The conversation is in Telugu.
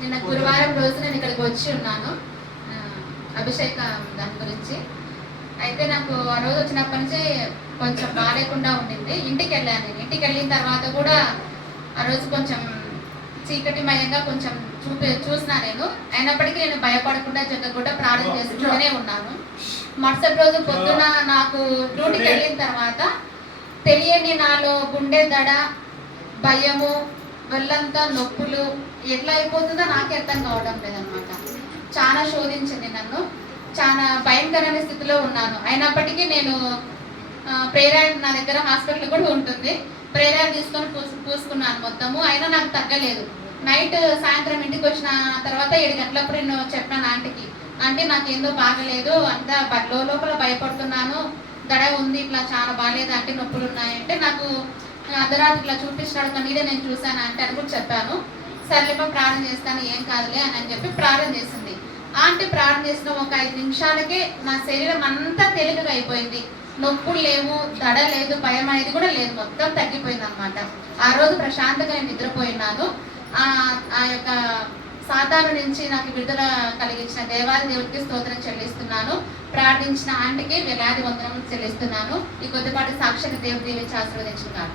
నిన్న గురువారం రోజు నేను ఇక్కడికి వచ్చి ఉన్నాను అభిషేకం దాని గురించి. అయితే నాకు ఆ రోజు వచ్చినప్పటి నుంచి కొంచెం బాగాలేకుండా ఉండింది. ఇంటికి వెళ్ళాను. నేను ఇంటికి వెళ్ళిన తర్వాత కూడా ఆ రోజు కొంచెం చీకటిమయంగా కొంచెం చూసినా నేను. అయినప్పటికీ నేను భయపడకుండా జగ్గకుండా ప్రార్థన చేసుకుంటూనే ఉన్నాను. మరుసటి రోజు పొద్దున నాకు డ్యూటీకి వెళ్ళిన తర్వాత తెలియని నాలో గుండె దడ, భయము, వెళ్ళంతా నొప్పులు ఎట్లా అయిపోతుందో నాకే అర్థం కావడం లేదనమాట. చాలా శోధించింది నన్ను. చాలా భయంకరమైన స్థితిలో ఉన్నాను. అయినప్పటికీ నేను ప్రేరాయణ నా దగ్గర హాస్పిటల్ కూడా ఉంటుంది. ప్రేరాయణ తీసుకొని పూసుకున్నాను మొత్తము. అయినా నాకు తగ్గలేదు. నైట్ సాయంత్రం ఇంటికి వచ్చిన తర్వాత 7 గంటలప్పుడు నేను చెప్పాను ఆంటీకి, అంటే నాకు ఏందో బాగలేదు, అంతా లోపల భయపడుతున్నాను, దడ ఉంది, ఇట్లా చాలా బాగాలేదు అంటే, నొప్పులు ఉన్నాయంటే నాకు అర్ధరాత్రి ఇట్లా చూపించినాడు కన్నీడే నేను చూశాను అంటే అని కూడా చెప్పాను. సర్లేమో ప్రార్థన చేస్తాను, ఏం కాదులే అని చెప్పి ప్రార్థన చేసింది. ఆంటీ ప్రార్థన చేసిన ఒక 5 నిమిషాలకే నా శరీరం అంతా తేలికగా అయిపోయింది. నొప్పులు లేవు, దడ లేదు, భయం అనేది కూడా లేదు, మొత్తం తగ్గిపోయింది అనమాట. ఆ రోజు ప్రశాంతంగా నేను నిద్రపోయినాను. ఆ యొక్క సాతాను నుంచి నాకు విడుదల కలిగించిన దేవాది దేవుడికి స్తోత్రం చెల్లిస్తున్నాను. ప్రార్థించిన ఆంటీకి వేలాది వందనములు చెల్లిస్తున్నాను. ఈ కొద్దిపాటి సాక్షిని దేవుడు దీవించి ఆశీర్వదించుగాక.